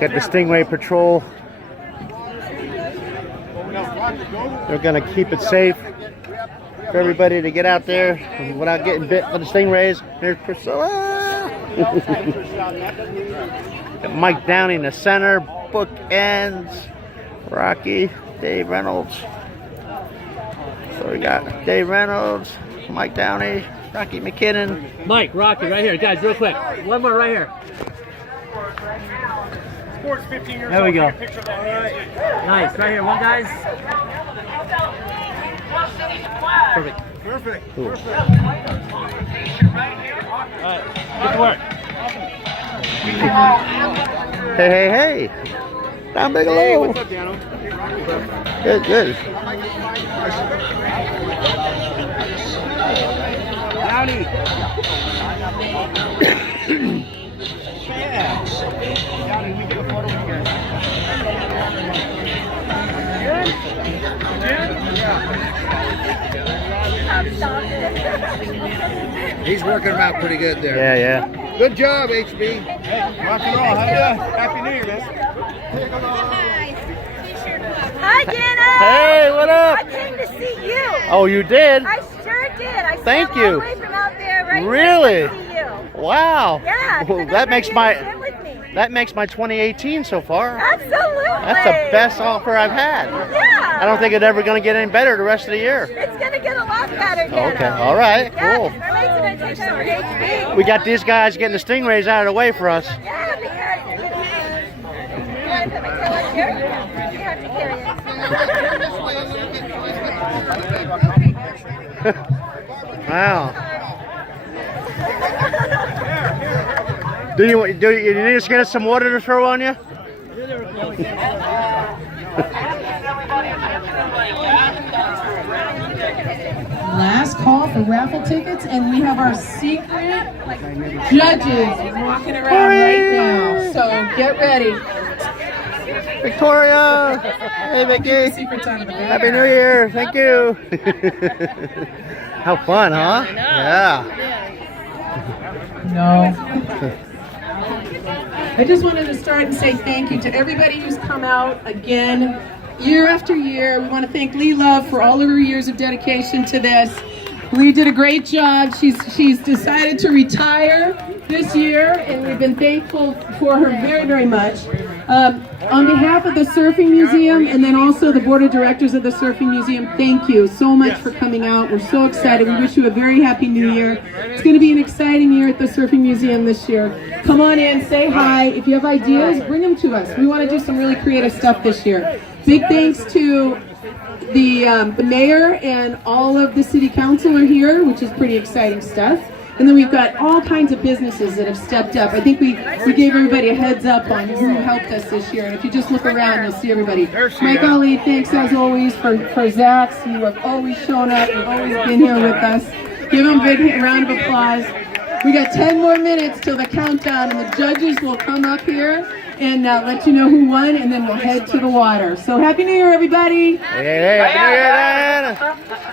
Got the Stingray Patrol. They're gonna keep it safe for everybody to get out there without getting bit by the stingrays. Here's Priscilla. Got Mike Downey in the center. Bookends. Rocky. Dave Reynolds. So we got Dave Reynolds, Mike Downey, Rocky McKinnon. Mike, Rocky, right here. Guys, real quick. One more right here. Sports 15 years there we go. Nice. Right here. One, guys. Perfect. Cool. All right. Get to work. Hey. Down Bigelow. Hey, what's up, Dano? Good. Howdy. Yeah. Howdy, we get a photo here. Good? Yeah. He's working him out pretty good there. Yeah. Good job, HB. Hey, rock and roll. How you doing? Happy New Year, man. Hi, Dano. Hey, what up? I came to see you. Oh, you did? I sure did. I Thank swam you. all the way from out there right Really? here to see you. Wow. Yeah. Well, because that makes my swim with me. 2018 so far. Absolutely. That's the best offer I've had. Yeah. I don't think it's ever going to get any better the rest of the year. It's going to get a lot better, Dano. Okay, all right, Yeah, cool. our mates are going to take over HB. We got these guys getting the stingrays out of the way for us. Yeah, because you want to put my tail on here? You have to carry it. Wow. Do you need us to get us some water to throw on you? Last call for raffle tickets, and we have our secret judges walking around right now. So get ready. Victoria! Hey, Vicky! Secrets out of the bag. Happy New Year! Thank you! How fun, huh? Yeah. No. I just wanted to start and say thank you to everybody who's come out again, year after year. We want to thank Lee Love for all of her years of dedication to this. Lee did a great job. She's decided to retire this year, and we've been thankful for her very, very much. On behalf of the Surfing Museum and then also the Board of Directors of the Surfing Museum, thank you so much for coming out. We're so excited. We wish you a very happy New Year. It's going to be an exciting year at the Surfing Museum this year. Come on in, say hi. If you have ideas, bring them to us. We want to do some really creative stuff this year. Big thanks to the mayor and all of the city council are here, which is pretty exciting stuff. And then we've got all kinds of businesses that have stepped up. I think we gave everybody a heads up on who helped us this year. And if you just look around, you'll see everybody. Mike Ali, thanks as always for Zach's. You have always shown up. You've always been here with us. Give them a big round of applause. We got 10 more minutes till the countdown, and the judges will come up here and let you know who won, and then we'll head to the water. So Happy New Year, everybody. Hey, Happy New Year, Diana.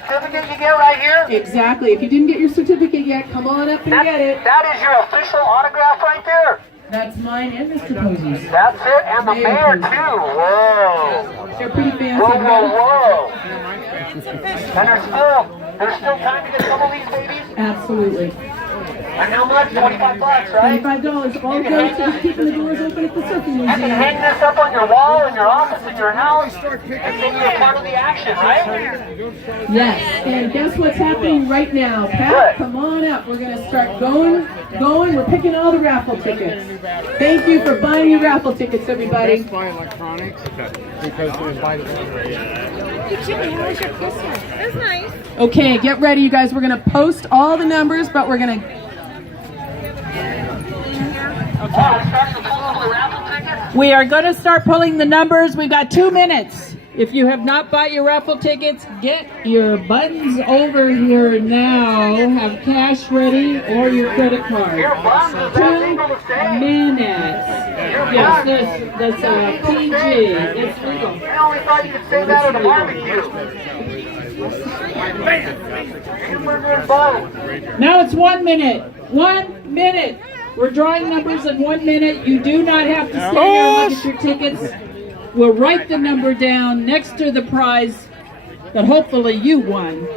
Certificate you get right here? Exactly. If you didn't get your certificate yet, come on up and get it. That is your official autograph right there. That's mine and Mr. Posey's. That's it, and the mayor too. Whoa. They're pretty fancy. Whoa. And there's still time to get some of these babies? Absolutely. And how much? $25, right? $25. All goes to keeping the doors open at the Surfing You can Museum. hang this up on your wall in your office in your house and then you're part of the action, right? Yes. And guess what's happening right now? Pat, come on up. We're going to start going. We're picking all the raffle tickets. Thank you for buying your raffle tickets, everybody. Buy electronics because there's by the That's nice. Okay, get ready, you guys. We're going to post all the numbers, but we're going to... We are going to start pulling the numbers. We've got 2 minutes. If you have not bought your raffle tickets, get your buttons over here now. Have cash ready or your credit card. 2 minutes. Yes, that's PG. It's legal. I only thought you could say that at a barbecue. Now it's 1 minute. 1 minute. We're drawing numbers in 1 minute. You do not have to stand there and look at your tickets. We'll write the number down next to the prize that hopefully you won.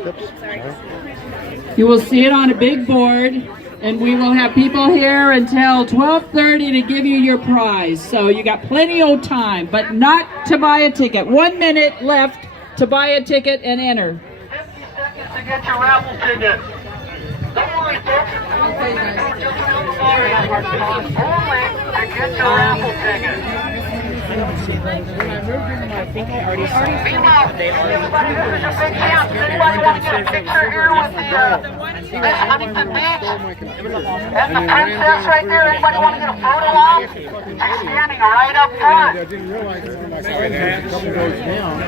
You will see it on a big board, and we will have people here until 12:30 to give you your prize. So you got plenty of time, but not to buy a ticket. 1 minute left to buy a ticket and enter. 50 seconds to get your raffle ticket. Don't worry, folks. Only to get your raffle ticket. Meanwhile, everybody, this is your big chance. Anybody want to get a picture here with the Huntington Beach? And the princess right there. Anybody want to get a photo op? She's standing right up front. I didn't realize it when I saw it. A couple goes down.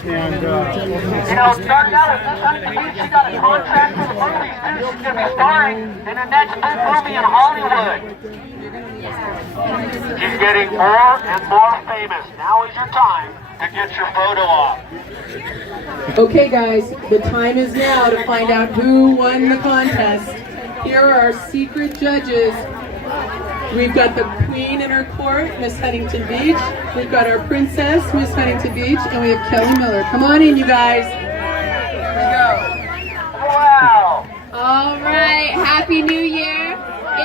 And, You know, starting out at this Huntington Beach, she got a contract for the movies, too. She's going to be starring in her next big movie in Hollywood. She's getting more and more famous. Now is your time to get your photo op. Okay guys, the time is now to find out who won the contest. Here are our secret judges. We've got the queen in her court, Miss Huntington Beach. We've got our princess, Miss Huntington Beach, and we have Kelly Miller. Come on in, you guys. Here we go. Wow. All right, Happy New Year.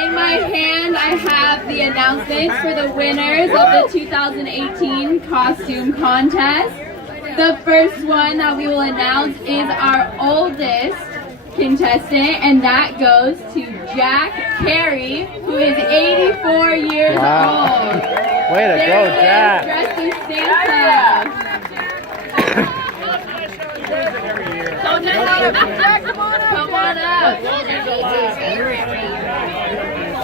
In my hand, I have the announcements for the winners of the 2018 costume contest. The first one that we will announce is our oldest contestant, and that goes to Jack Carey, who is 84 years old. Way to go, Jack. Dressed as Santa. Come on up.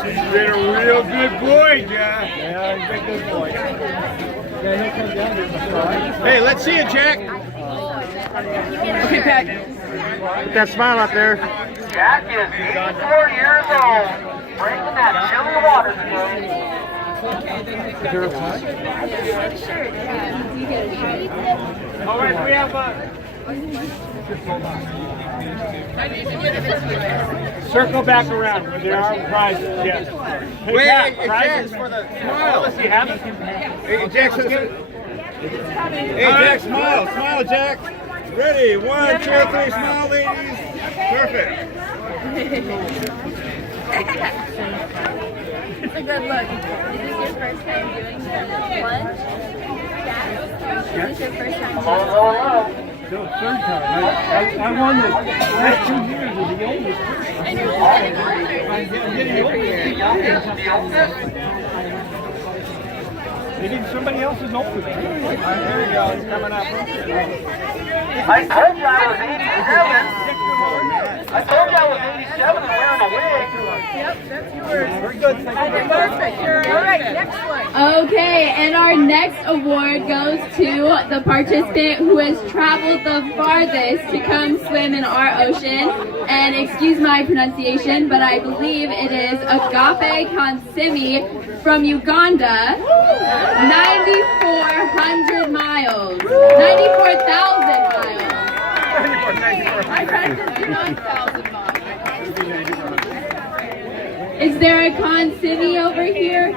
he's been a real good boy, Jack. Yeah, he's been a good boy. Hey, let's see it, Jack. Okay, Pat. Put that smile out there. Jack is 84 years old. Bringing that chilly water All right, we have circle back around. There are prizes, yes. Hey, Jack, prizes for the smile. Let's see, have it. Hey, Jack, hey, Jack, smile. Smile, Jack. Ready? 1, 2, 3, smile, ladies. Perfect. It's a good look. Is this your first time doing the lunch? Is this your first time doing No, third time. I won the last 2 years of the oldest person. Maybe somebody else is older. There you go. He's coming up. I told you I was 87. I told you I was 87 and wearing a wig. Yep, that's yours. Very good. Perfect. All right, next one. Okay, and our next award goes to the participant who has traveled the farthest to come swim in our ocean. And excuse my pronunciation, but I believe it is Agape Kansimi from Uganda. 9,400 miles. 94,000 miles. I read 59,000 miles. Is there a Kansimi over here?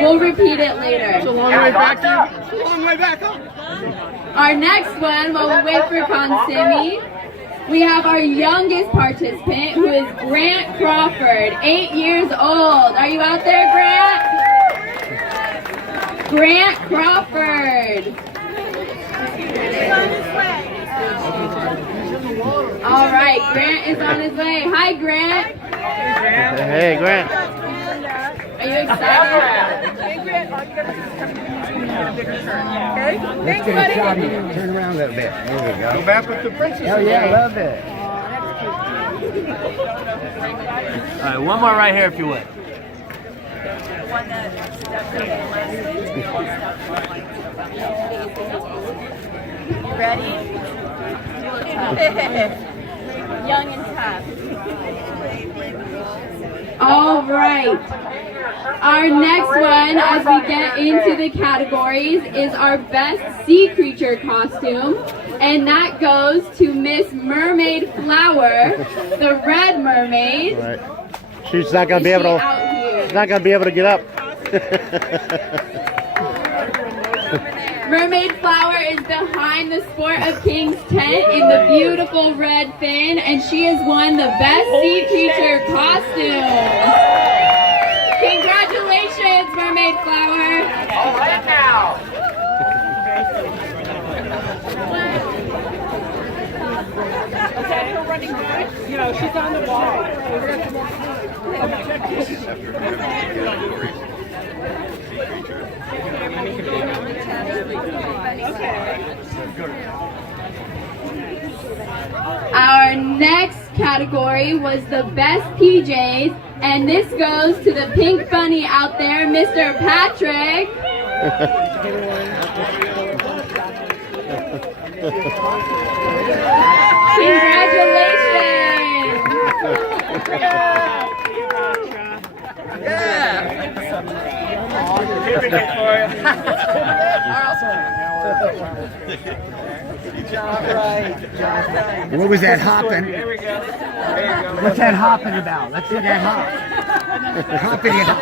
We'll repeat it later. It's a long way back there. It's a long way back up. Our next one, while we wait for Kansimi, we have our youngest participant, who is Grant Crawford, 8 years old. Are you out there, Grant? Grant Crawford. All right, Grant is on his way. Hi, Grant. Hey, Grant. Are you excited? Hey, Grant. All you gotta do is come to Okay? Thanks, buddy. Turn around a little bit. There we go. Go back with the princess. Oh, yeah, I love it. All right, one more right here if you would. Ready? Young and tough. All right. Our next one, as we get into the categories, is our best sea creature costume. and that goes to Miss Mermaid Flower, the red mermaid. Right. She's not gonna be able to. Out here. She's not gonna be able to get up. Mermaid Flower is behind the Sport of Kings tent in the beautiful red fin, and she has won the best sea creature costume. Congratulations, Mermaid Flower. All right now. You know, she's on the wall. Our next category was the best PJs, and this goes to the pink bunny out there, Mr. Patrick. What was that hopping? What's that hopping about? Let's see that hop. Hoppity hop.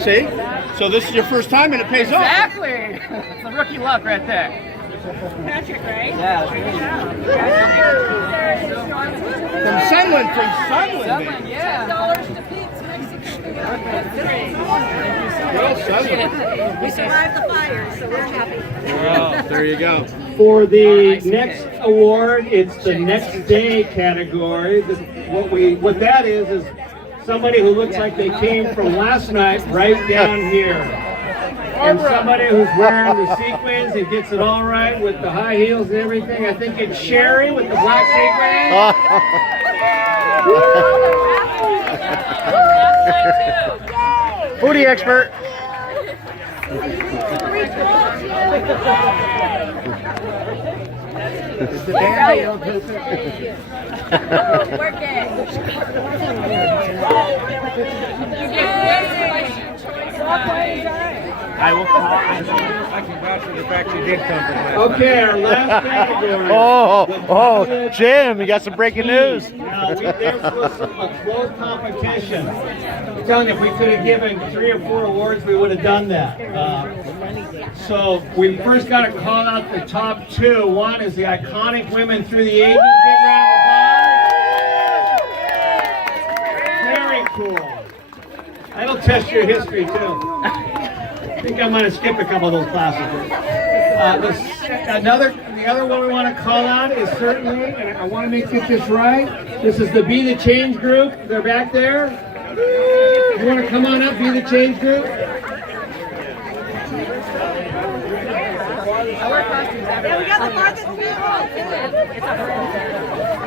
See? So this is your first time and it pays off. Exactly. It's the rookie luck right there. Patrick, right? From Sunland, baby. Yeah. Well, Sunland. We survived the fire, so we're happy. Well, there you go. For the next award, it's the next day category. What that is somebody who looks like they came from last night right down here. And somebody who's wearing the sequins and gets it all right with the high heels and everything. I think it's Sherry with the black sequins. Foodie expert. Work it. I will call. I can vouch for the fact you did come from that. Okay, our last category. Oh, Jim, you got some breaking news. Now, this was a close competition. I'm telling you, if we could have given 3 or 4 awards, we would have done that. So we first got to call out the top 2. One is the iconic women through the ages. Big round of applause. Very cool. That'll test your history too. I think I'm going to skip a couple of those classes. The other one we want to call out is certainly, and I want to get this right, this is the Be the Change group. They're back there. You want to come on up, Be the Change group?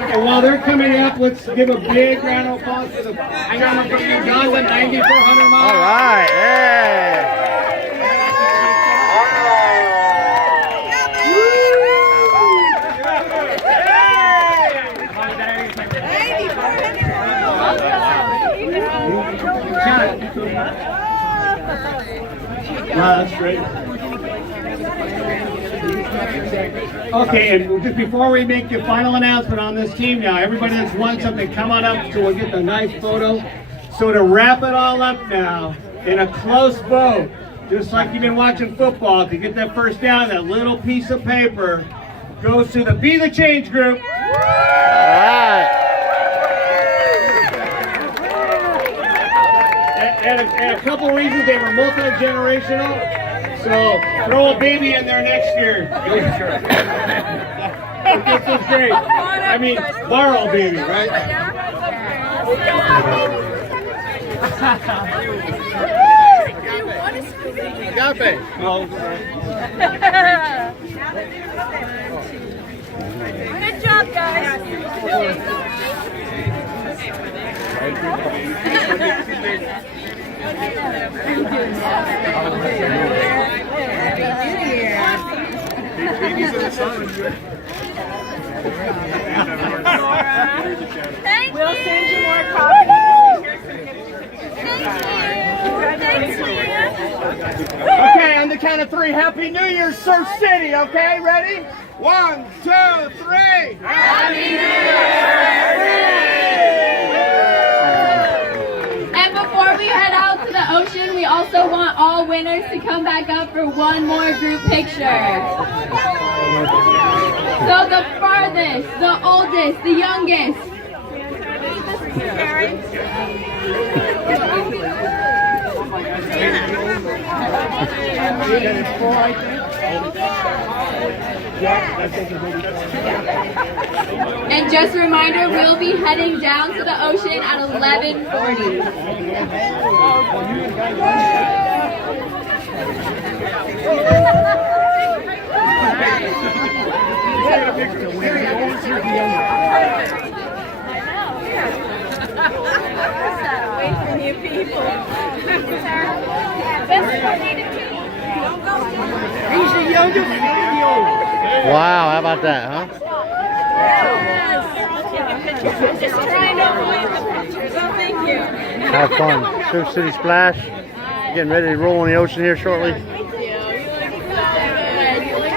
And while they're coming up, let's give a big round of applause for the gentleman from Uganda, 9,400 miles. All right, hey. Wow, that's great. Okay, and just before we make the final announcement on this team now, everybody that's won something, come on up so we'll get the nice photo. So to wrap it all up now, in a close vote, just like you've been watching football, to get that first down, that little piece of paper goes to the Be the Change group. All right. And a couple reasons, they were multi-generational. So throw a baby in there next year. This is great. I mean, borrow a baby, right? Agape. Good job, guys. Babies in the sun. Thank we'll send you more copies. Thanks, Leah. Okay, on the count of 3, Happy New Year, Surf City, okay? Ready? 1, 2, 3. Happy New Year! And before we head out to the ocean, we also want all winners to come back up for one more group picture. So the farthest, the oldest, the youngest. And just a reminder, we'll be heading down to the ocean at 11:40. He's the youngest and the oldest. Wow, how about that, huh? Just trying to avoid the pictures. Oh, thank you. Have fun. Surf City Splash. Getting ready to roll in the ocean here shortly. Thank you. You look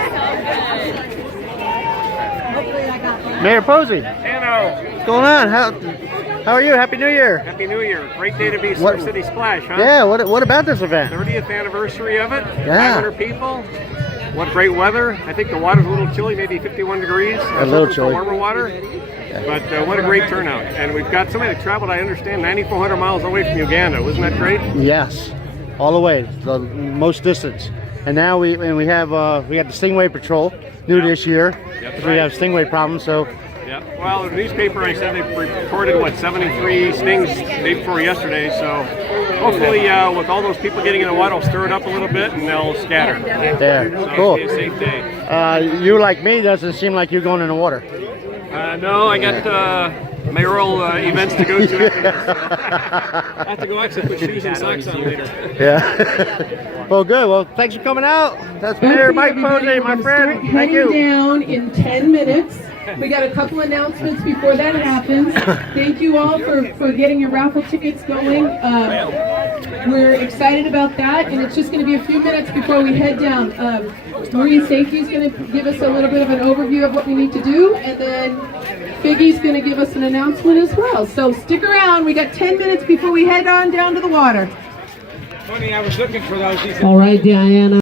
so good. Mayor Posey, Dano, what's going on? How are you? Happy New Year. Happy New Year. Great day to be What- Surf City Splash, huh? Yeah, what about this event? 30th anniversary of it. Yeah. 500 people. What great weather. I think the water's a little chilly, maybe 51 degrees. A little chilly. Warmer water. But what a great turnout. And we've got somebody that traveled, I understand, 9,400 miles away from Uganda. Wasn't that great? Yes, all the way, the most distance. And now we got the Stingray Patrol new this year. Yep, Because we have stingray problems, so Yeah. Well, the newspaper, I said they reported, 73 stings the day before yesterday. So hopefully with all those people getting in the water, it'll stir it up a little bit and they'll scatter. there, So cool. it'll be a safe day. You like me doesn't seem like you're going in the water. No, I got mayoral events to go to after this. I have to go actually put shoes and socks on later. Yeah. Well, good. Well, thanks for coming out. That's Mayor Mike Posey, my friend. Thank Heading you. down in 10 minutes. We got a couple announcements before that happens. Thank you all for getting your raffle tickets going. We're excited about that, and it's just going to be a few minutes before we head down. Marine Safety is going to give us a little bit of an overview of what we need to do, and then Biggie's going to give us an announcement as well. So stick around. We got 10 minutes before we head on down to the water. Funny, I was looking for those. All right, Diana.